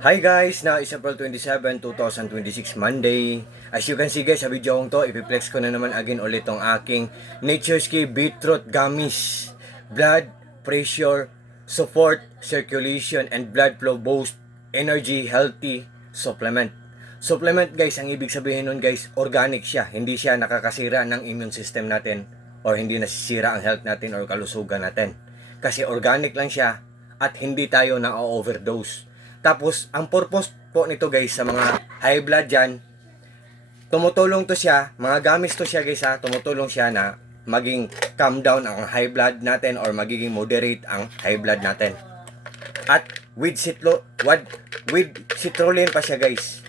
Hi guys! Now is April 27, 2026 Monday. As you can see guys, sa video kong to, ipiplex ko na naman again ulit tong aking Nature's Key Beetroot Gummies. Blood pressure, support, circulation, and blood flow boost, energy, healthy supplement. Supplement guys, ang ibig sabihin nun guys, organic siya. Hindi siya nakakasira ng immune system natin or hindi nasisira ang health natin or kalusugan natin. Kasi organic lang siya at hindi tayo na-overdose. Tapos, ang purpose po nito guys sa mga high blood dyan, tumutulong to siya, mga gamis to siya guys ha, tumutulong siya na maging calm down ang high blood natin or magiging moderate ang high blood natin. At with citrulline pa siya guys.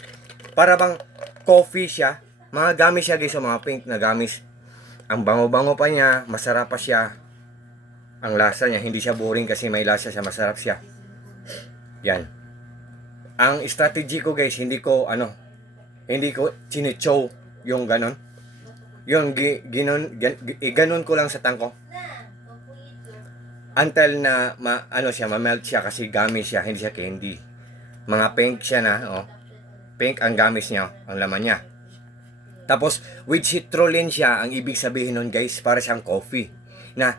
Para bang coffee siya, mga gamis siya guys, mga pink na gamis. Ang bango-bango pa niya, masarap pa siya. Ang lasa niya, hindi siya boring kasi may lasa siya, masarap siya. Yan. Ang strategy ko guys, hindi ko chinichow yung ganon. Yung ganon ko lang sa tangko. Until na ma-melt siya kasi gamis siya, hindi siya candy. Mga pink siya na, oh. Pink ang gamis niya, ang laman niya. Tapos with citrulline siya, ang ibig sabihin nun guys, para siyang coffee. Na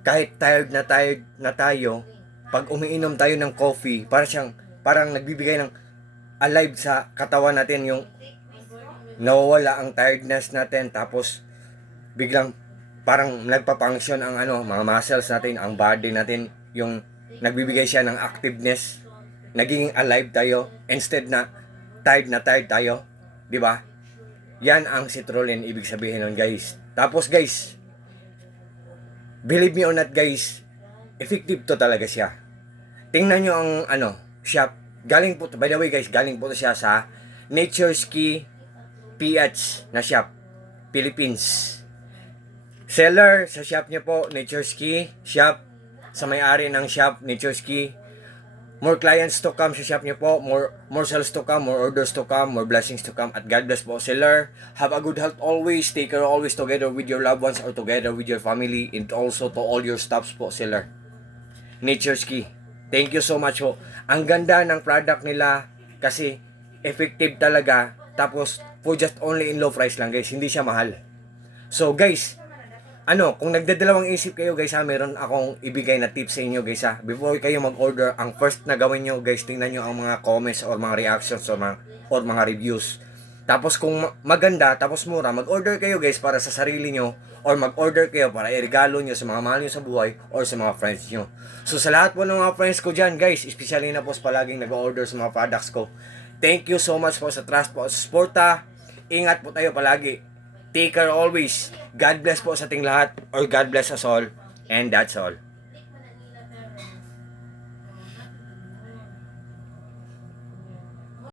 kahit tired na tayo, pag umiinom tayo ng coffee, parang nagbibigay ng alive sa katawan natin, yung nawawala ang tiredness natin, tapos biglang parang nagpa-function ang mga muscles natin, ang body natin, yung nagbibigay siya ng activeness, naging alive tayo instead na tired tayo, di ba? Yan ang citrulline, ibig sabihin nun guys. Tapos guys, believe me or not guys, effective to talaga siya. Tingnan nyo ang shop. Galing po, by the way guys, galing po to siya sa Nature's Key PH na shop, Philippines. Seller sa shop niya po, Nature's Key shop. Sa may-ari ng shop, Nature's Key. More clients to come sa shop niya po, more sales to come, more orders to come, more blessings to come. At God bless po, seller. Have a good health always. Take care always together with your loved ones or together with your family, and also to all your staffs po, seller. Nature's Key. Thank you so much po. Ang ganda ng product nila kasi effective talaga. Tapos for just only in low price lang guys. Hindi siya mahal. So guys, kung nagdadalawang isip kayo guys ha, meron akong ibigay na tips sa inyo guys ha. Before kayo mag-order, ang first na gawin nyo guys, tingnan nyo ang mga comments or mga reactions or mga reviews. Tapos kung maganda, tapos mura, mag-order kayo guys para sa sarili nyo, or mag-order kayo para i-regalo nyo sa mga mahal nyo sa buhay or sa mga friends nyo. So sa lahat po ng mga friends ko dyan guys, especially na po sa palaging nag-order sa mga products ko, thank you so much po sa trust po, sa suporta. Ingat po tayo palagi. Take care always. God bless po sa ating lahat, or God bless us all. And that's all.